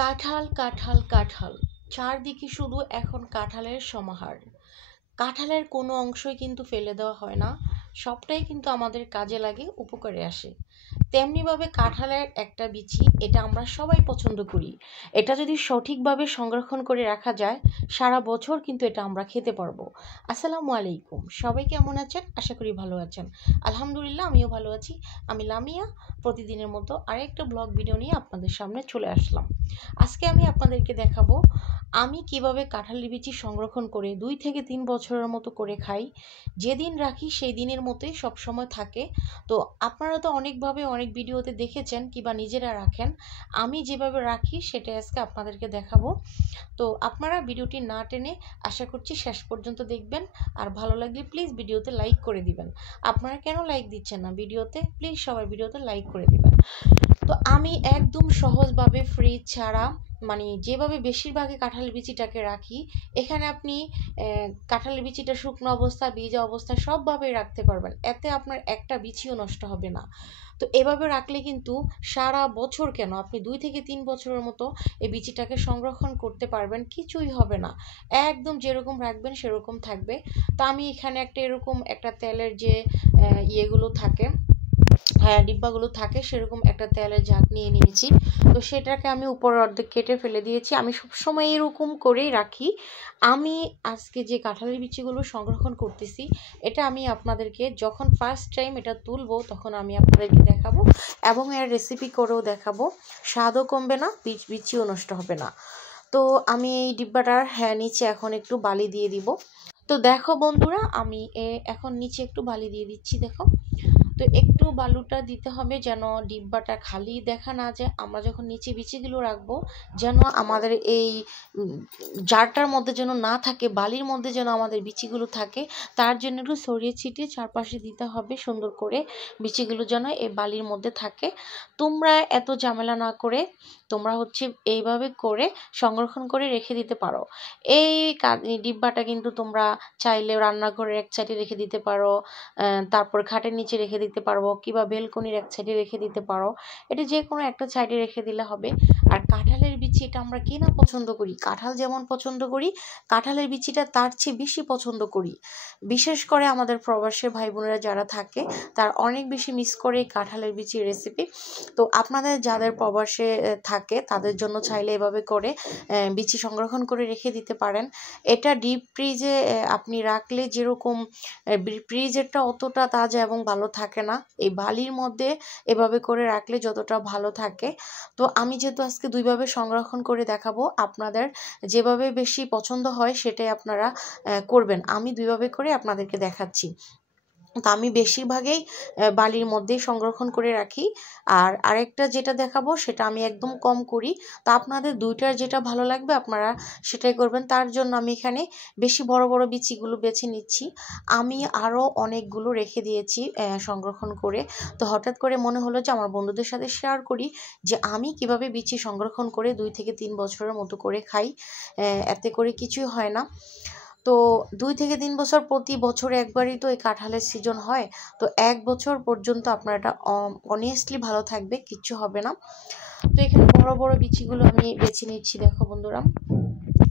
কাঁঠাল কাঁঠাল কাঁঠাল, চারদিকে শুধু এখন কাঁঠালের সমাহার। কাঁঠালের কোনো অংশই কিন্তু ফেলে দেওয়া হয় না, সবটাই কিন্তু আমাদের কাজে লাগে, উপকারে আসে। তেমনিভাবে কাঁঠালের একটা বিচি, এটা আমরা সবাই পছন্দ করি। এটা যদি সঠিকভাবে সংরক্ষণ করে রাখা যায়, সারা বছর কিন্তু এটা আমরা খেতে পারবো। আসসালামু আলাইকুম, সবাই কেমন আছেন? আশা করি ভালো আছেন। আলহামদুলিল্লাহ, আমিও ভালো আছি। আমি লামিয়া, প্রতিদিনের মতো আরেকটা ব্লগ ভিডিও নিয়ে আপনাদের সামনে চলে আসলাম। আজকে আমি আপনাদেরকে দেখাবো আমি কিভাবে কাঁঠালের বিচি সংরক্ষণ করে 2 থেকে 3 বছরের মতো করে খাই। যেদিন রাখি সেই দিনের মতোই সবসময় থাকে। তো আপনারা তো অনেকভাবে অনেক ভিডিওতে দেখেছেন কিংবা নিজেরা রাখেন। আমি যেভাবে রাখি সেটাই আজকে আপনাদেরকে দেখাবো। তো আপনারা ভিডিওটি না টেনে আশা করছি শেষ পর্যন্ত দেখবেন। আর ভালো লাগলে প্লিজ ভিডিওতে লাইক করে দিবেন। আপনারা কেন লাইক দিচ্ছেন না ভিডিওতে? প্লিজ সবাই ভিডিওতে লাইক করে দিবেন। তো আমি একদম সহজভাবে ফ্রিজ ছাড়া, মানে যেভাবে বেশিরভাগই কাঁঠালের বিচিটাকে রাখি, এখানে আপনি কাঁঠালের বিচিটা শুকনো অবস্থা, ভিজা অবস্থা সবভাবেই রাখতে পারবেন, এতে আপনার একটা বিচিও নষ্ট হবে না। তো এভাবে রাখলে কিন্তু সারা বছর কেন, আপনি 2 থেকে 3 বছরের মতো এই বিচিটাকে সংরক্ষণ করতে পারবেন, কিছুই হবে না। একদম যেরকম রাখবেন সেরকম থাকবে। তো আমি এখানে একটা এরকম একটা তেলের যে ইয়েগুলো থাকে, হ্যাঁ ডিব্বাগুলো থাকে, সেরকম একটা তেলের ঝাঁক নিয়ে নিয়েছি। তো সেটাকে আমি উপরের অর্ধেক কেটে ফেলে দিয়েছি। আমি সবসময় এরকম করেই রাখি। আমি আজকে যে কাঁঠালের বিচিগুলো সংরক্ষণ করতেছি, এটা আমি আপনাদেরকে যখন ফার্স্ট টাইম এটা তুলবো তখন আমি আপনাদেরকে দেখাবো, এবং এর রেসিপি করেও দেখাবো। স্বাদও কমবে না, বিচিও নষ্ট হবে না। তো আমি এই ডিব্বাটার নিচে এখন একটু বালি দিয়ে দিব। তো দেখো বন্ধুরা, আমি এখন নিচে একটু বালি দিয়ে দিচ্ছি, দেখো। তো একটু বালুটা দিতে হবে যেন ডিব্বাটা খালি দেখা না যায়। আমরা যখন নিচে বিচিগুলো রাখবো, যেন আমাদের এই জারটার মধ্যে যেন না থাকে, বালির মধ্যে যেন আমাদের বিচিগুলো থাকে। তার জন্য একটু ছড়িয়ে ছিটিয়ে চারপাশে দিতে হবে সুন্দর করে, বিচিগুলো যেন এই বালির মধ্যে থাকে। তোমরা এত ঝামেলা না করে তোমরা হচ্ছে এইভাবে করে সংরক্ষণ করে রেখে দিতে পারো। এই ডিব্বাটা কিন্তু তোমরা চাইলে রান্নাঘরের এক সাইডে রেখে দিতে পারো, তারপর খাটের নিচে রেখে দিতে পারবো, কিংবা বেলকনির এক সাইডে রেখে দিতে পারো। এটা যে কোনো একটা সাইডে রেখে দিলে হবে। আর কাঁঠালের বিচি, এটা আমরা কি না পছন্দ করি, কাঁঠাল যেমন পছন্দ করি, কাঁঠালের বিচিটা তার চেয়ে বেশি পছন্দ করি। বিশেষ করে আমাদের প্রবাসী ভাই বোনেরা যারা থাকে, তার অনেক বেশি মিস করে এই কাঁঠালের বিচির রেসিপি। তো আপনাদের যাদের প্রবাসে থাকে তাদের জন্য চাইলে এভাবে করে বিচি সংরক্ষণ করে রেখে দিতে পারেন। এটা ডিপ ফ্রিজে আপনি রাখলে যেরকম, ফ্রিজেরটা অতটা তাজা এবং ভালো থাকে না, এই বালির মধ্যে এভাবে করে রাখলে যতটা ভালো থাকে। তো আমি যেহেতু আজকে দুইভাবে সংরক্ষণ করে দেখাবো, আপনাদের যেভাবে বেশি পছন্দ হয় সেটাই আপনারা করবেন। আমি দুইভাবে করে আপনাদেরকে দেখাচ্ছি। তো আমি বেশিরভাগই বালির মধ্যেই সংরক্ষণ করে রাখি। আর আরেকটা যেটা দেখাবো সেটা আমি একদম কম করি। তো আপনাদের দুইটার যেটা ভালো লাগবে আপনারা সেটাই করবেন। তার জন্য আমি এখানে বেশি বড় বড় বিচিগুলো বেছে নিচ্ছি। আমি আরও অনেকগুলো রেখে দিয়েছি সংরক্ষণ করে। তো হঠাৎ করে মনে হলো যে আমার বন্ধুদের সাথে শেয়ার করি যে আমি কিভাবে বিচি সংরক্ষণ করে 2 থেকে 3 বছরের মতো করে খাই। এতে করে কিছুই হয় না। তো 2 থেকে 3 বছর, প্রতি বছরে একবারই তো এই কাঁঠালের সিজন হয়। তো 1 বছর পর্যন্ত আপনার এটা অনেস্টলি ভালো থাকবে, কিচ্ছু হবে না। তো এখানে বড় বড় বিচিগুলো আমি বেছে নিচ্ছি, দেখো বন্ধুরা।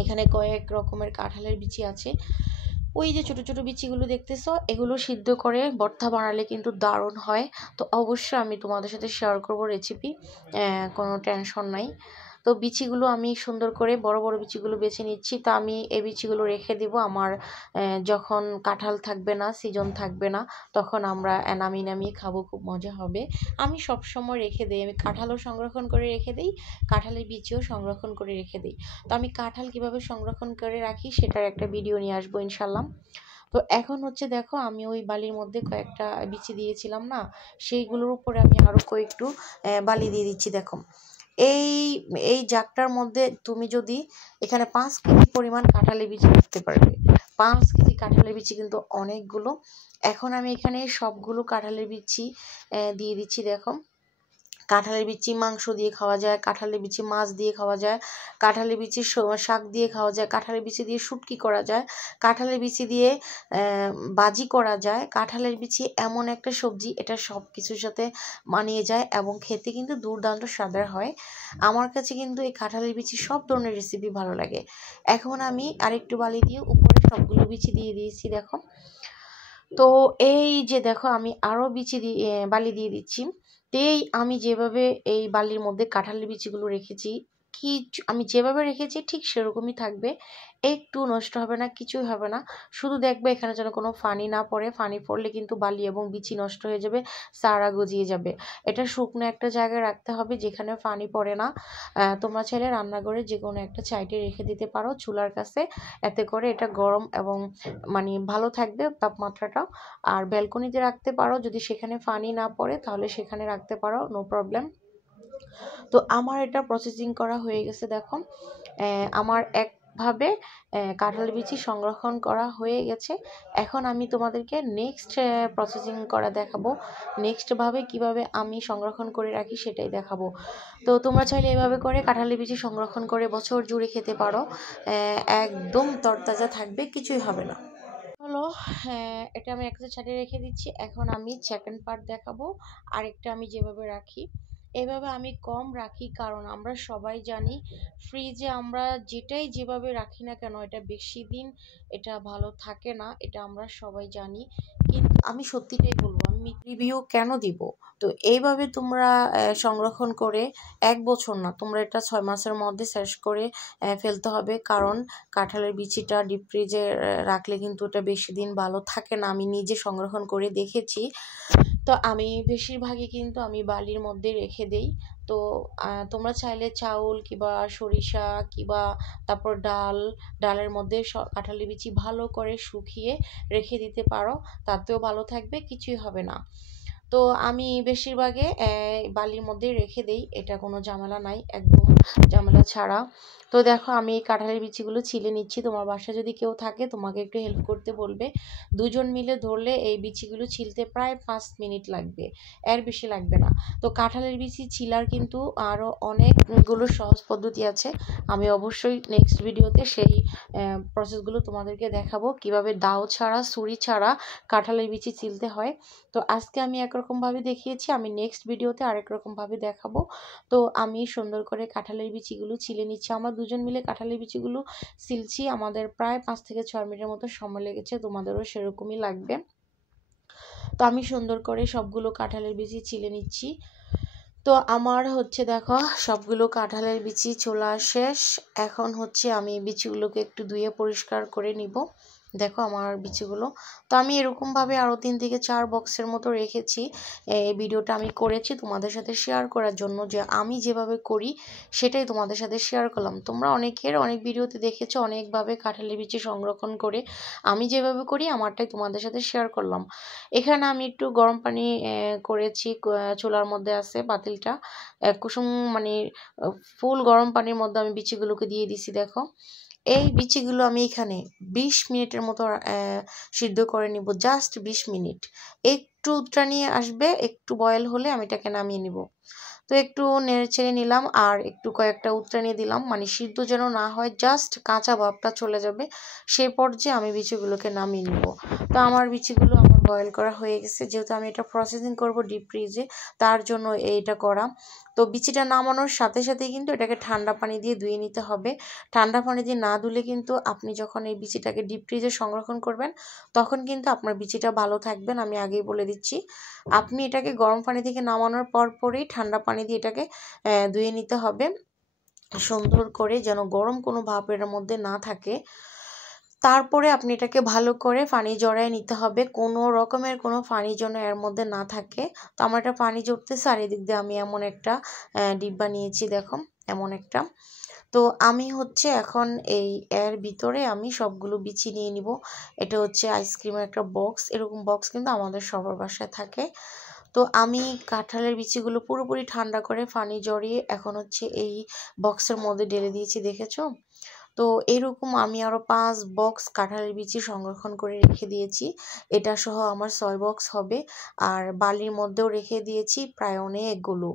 এখানে কয়েক রকমের কাঁঠালের বিচি আছে। ওই যে ছোট ছোট বিচিগুলো দেখতেছো, এগুলো সিদ্ধ করে ভর্তা বানালে কিন্তু দারুণ হয়। তো অবশ্যই আমি তোমাদের সাথে শেয়ার করবো রেসিপি, কোনো টেনশন নাই। তো বিচিগুলো আমি সুন্দর করে বড় বড় বিচিগুলো বেছে নিচ্ছি। তো আমি এই বিচিগুলো রেখে দিব আমার যখন কাঁঠাল থাকবে না, সিজন থাকবে না, তখন আমরা নামিয়ে নামিয়ে খাবো, খুব মজা হবে। আমি সব সময় রেখে দিই, আমি কাঁঠালও সংরক্ষণ করে রেখে দিই, কাঁঠালের বিচিও সংরক্ষণ করে রেখে দিই। তো আমি কাঁঠাল কিভাবে সংরক্ষণ করে রাখি সেটার একটা ভিডিও নিয়ে আসবো ইনশাল্লাহ। তো এখন হচ্ছে দেখো, আমি ওই বালির মধ্যে কয়েকটা বিচি দিয়েছিলাম না, সেইগুলোর উপরে আমি আরও কয়েকটু বালি দিয়ে দিচ্ছি, দেখো। এই এই জাগটার মধ্যে তুমি যদি এখানে 5 কেজি পরিমাণ কাঁঠালের বিচি রাখতে পারবে। 5 কেজি কাঁঠালের বিচি কিন্তু অনেকগুলো। এখন আমি এখানে সবগুলো কাঁঠালের বিচি দিয়ে দিচ্ছি, দেখো। কাঁঠালের বিচি মাংস দিয়ে খাওয়া যায়, কাঁঠালের বিচি মাছ দিয়ে খাওয়া যায়, কাঁঠালের বিচি শাক দিয়ে খাওয়া যায়, কাঁঠালের বিচি দিয়ে শুটকি করা যায়, কাঁঠালের বিচি দিয়ে বাজি করা যায়। কাঁঠালের বিচি এমন একটা সবজি, এটা সব কিছুর সাথে মানিয়ে যায় এবং খেতে কিন্তু দুর্দান্ত স্বাদের হয়। আমার কাছে কিন্তু এই কাঁঠালের বিচি সব ধরনের রেসিপি ভালো লাগে। এখন আমি আরেকটু বালি দিয়ে উপরে সবগুলো বিচি দিয়ে দিয়েছি দেখো। তো এই যে দেখো আমি আরও বিচি দিয়ে বালি দিয়ে দিচ্ছি। এই আমি যেভাবে এই বালির মধ্যে কাঁঠালের বিচিগুলো রেখেছি, কি আমি যেভাবে রেখেছি ঠিক সেরকমই থাকবে, একটু নষ্ট হবে না, কিছুই হবে না। শুধু দেখবে এখানে যেন কোনো ফানি না পড়ে, ফানি পড়লে কিন্তু বালি এবং বিচি নষ্ট হয়ে যাবে, চারা গজিয়ে যাবে। এটা শুকনো একটা জায়গায় রাখতে হবে যেখানে ফানি পড়ে না। তোমরা চাইলে রান্নাঘরে যে কোনো একটা সাইডে রেখে দিতে পারো চুলার কাছে, এতে করে এটা গরম এবং মানে ভালো থাকবে তাপমাত্রাটা। আর ব্যালকনিতে রাখতে পারো, যদি সেখানে ফানি না পড়ে তাহলে সেখানে রাখতে পারো, নো প্রবলেম। তো আমার এটা প্রসেসিং করা হয়ে গেছে দেখো। আমার একভাবে কাঁঠাল বিচি সংরক্ষণ করা হয়ে গেছে। এখন আমি তোমাদেরকে নেক্সট প্রসেসিং করা দেখাবো, নেক্সটভাবে কিভাবে আমি সংরক্ষণ করে রাখি সেটাই দেখাবো। তো তোমরা চাইলে এভাবে করে কাঁঠালের বিচি সংরক্ষণ করে বছর জুড়ে খেতে পারো, একদম তরতাজা থাকবে, কিছুই হবে না। হলো, হ্যাঁ, এটা আমি একটা ছাড়িয়ে রেখে দিচ্ছি। এখন আমি সেকেন্ড পার্ট দেখাবো, আরেকটা আমি যেভাবে রাখি। এভাবে আমি কম রাখি কারণ আমরা সবাই জানি ফ্রিজে আমরা যেটাই যেভাবে রাখি না কেন এটা বেশি দিন এটা ভালো থাকে না, এটা আমরা সবাই জানি। কিন্তু আমি সত্যিটাই বলবো, আমি রিভিউ কেন দিব? তো এইভাবে তোমরা সংরক্ষণ করে 1 বছর না, তোমরা এটা 6 মাসের মধ্যে শেষ করে ফেলতে হবে, কারণ কাঁঠালের বিচিটা ডিপ ফ্রিজে রাখলে কিন্তু এটা বেশি দিন ভালো থাকে না। আমি নিজে সংরক্ষণ করে দেখেছি। তো আমি বেশিরভাগই কিন্তু আমি বালির মধ্যে রেখে দেই। তো তোমরা চাইলে চাউল কিংবা সরিষা কিংবা তারপর ডালের মধ্যে কাঁঠালের বিচি ভালো করে শুকিয়ে রেখে দিতে পারো, তাতেও ভালো থাকবে, কিছুই হবে না। তো আমি বেশিরভাগে বালির মধ্যে রেখে দেই, এটা কোনো ঝামেলা নাই, একদম ঝামেলা ছাড়া। তো দেখো আমি এই কাঁঠালের বিচিগুলো ছিলে নিচ্ছি। তোমার বাসায় যদি কেউ থাকে তোমাকে একটু হেল্প করতে বলবে। দুজন মিলে ধরলে এই বিচিগুলো ছিলতে প্রায় 5 মিনিট লাগবে, এর বেশি লাগবে না। তো কাঁঠালের বিচি ছিলার কিন্তু আরও অনেকগুলো সহজ পদ্ধতি আছে, আমি অবশ্যই নেক্সট ভিডিওতে সেই প্রসেসগুলো তোমাদেরকে দেখাবো, কিভাবে দাও ছাড়া ছুরি ছাড়া কাঁঠালের বিচি ছিলতে হয়। তো আজকে আমি একরকমভাবে দেখিয়েছি, আমি নেক্সট ভিডিওতে আরেক রকমভাবে দেখাবো। তো আমি সুন্দর করে কাঁঠালের বিচিগুলো ছিলে নিচ্ছি। আমরা দুজন মিলে কাঁঠালের বিচিগুলো ছিলছি, আমাদের প্রায় 5 থেকে 6 মিনিটের মতো সময় লেগেছে, তোমাদেরও সেরকমই লাগবে। তো আমি সুন্দর করে সবগুলো কাঁঠালের বিচি ছিলে নিচ্ছি। তো আমার হচ্ছে দেখো সবগুলো কাঁঠালের বিচি ছোলা শেষ। এখন হচ্ছে আমি বিচিগুলোকে একটু ধুয়ে পরিষ্কার করে নিব। দেখো আমার বিচিগুলো, তো আমি এরকমভাবে আরও 3 থেকে 4 বক্সের মতো রেখেছি। এই ভিডিওটা আমি করেছি তোমাদের সাথে শেয়ার করার জন্য, যে আমি যেভাবে করি সেটাই তোমাদের সাথে শেয়ার করলাম। তোমরা অনেকের অনেক ভিডিওতে দেখেছো অনেকভাবে কাঁঠালের বিচি সংরক্ষণ করে, আমি যেভাবে করি আমারটাই তোমাদের সাথে শেয়ার করলাম। এখানে আমি একটু গরম পানি করেছি, চুলার মধ্যে আছে পাতিলটা, কুসুম মানে ফুল গরম পানির মধ্যে আমি বিচিগুলোকে দিয়ে দিছি। দেখো এই বিচিগুলো আমি এখানে 20 মিনিটের মতো সিদ্ধ করে নিব, জাস্ট 20 মিনিট। একটু উতরানি আসবে, একটু বয়েল হলে আমি এটাকে নামিয়ে নিব। তো একটু নেড়ে ছেড়ে নিলাম আর একটু কয়েকটা উতরানি দিলাম, মানে সিদ্ধ যেন না হয়, জাস্ট কাঁচা ভাবটা চলে যাবে, সেই পর্যায়ে আমি বিচিগুলোকে নামিয়ে নিব। তো আমার বিচিগুলো আমার বয়েল করা হয়ে গেছে, যেহেতু আমি এটা প্রসেসিং করব ডিপ ফ্রিজে, তার জন্য এইটা করা। তো বিচিটা নামানোর সাথে সাথে কিন্তু এটাকে ঠান্ডা পানি দিয়ে ধুয়ে নিতে হবে। ঠান্ডা পানি দিয়ে না ধুলে কিন্তু আপনি যখন এই বিচিটাকে ডিপ ফ্রিজে সংরক্ষণ করবেন তখন কিন্তু আপনার বিচিটা ভালো থাকবে না, আমি আগেই বলে দিচ্ছি। আপনি এটাকে গরম পানি থেকে নামানোর পরেই ঠান্ডা পানি দিয়ে এটাকে ধুয়ে নিতে হবে সুন্দর করে, যেন গরম কোনো ভাব এর মধ্যে না থাকে। তারপরে আপনি এটাকে ভালো করে পানি জড়ায় নিতে হবে, কোনো রকমের কোনো পানি যেন এর মধ্যে না থাকে। তো আমার এটা পানি জড়তেছে আর এদিক দিয়ে আমি এমন একটা ডিব্বা নিয়েছি, দেখো এমন একটা। তো আমি হচ্ছে এখন এর ভিতরে আমি সবগুলো বিচি নিয়ে নিব। এটা হচ্ছে আইসক্রিমের একটা বক্স, এরকম বক্স কিন্তু আমাদের সবার বাসায় থাকে। তো আমি কাঁঠালের বিচিগুলো পুরোপুরি ঠান্ডা করে পানি জড়িয়ে এখন হচ্ছে এই বক্সের মধ্যে ঢেলে দিয়েছি, দেখেছো? তো তো এরকম আমি আরও 5 বক্স কাঁঠালের বিচি সংরক্ষণ করে রেখে দিয়েছি। এটা সহ আমার 6 বক্স হবে। আর বালির মধ্যেও রেখে দিয়েছি প্রায় অনেকগুলো।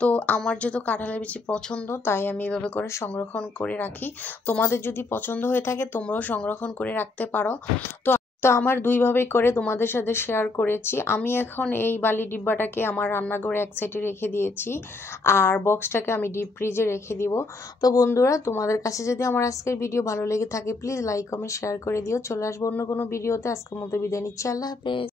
তো আমার যেহেতু কাঁঠালের বিচি পছন্দ, তাই আমি এভাবে করে সংরক্ষণ করে রাখি। তোমাদের যদি পছন্দ হয়ে থাকে তোমরাও সংরক্ষণ করে রাখতে পারো। তো তো আমার দুইভাবেই করে তোমাদের সাথে শেয়ার করেছি। আমি এখন এই বালি ডিব্বাটাকে আমার রান্নাঘরে এক সাইডে রেখে দিয়েছি, আর বক্সটাকে আমি ডিপ ফ্রিজে রেখে দিব। তো বন্ধুরা, তোমাদের কাছে যদি আমার আজকের ভিডিও ভালো লেগে থাকে প্লিজ লাইক কমেন্ট শেয়ার করে দিও। চলে আসবো অন্য কোনো ভিডিওতে। আজকের মতো বিদায় নিচ্ছি। আল্লাহ হাফেজ।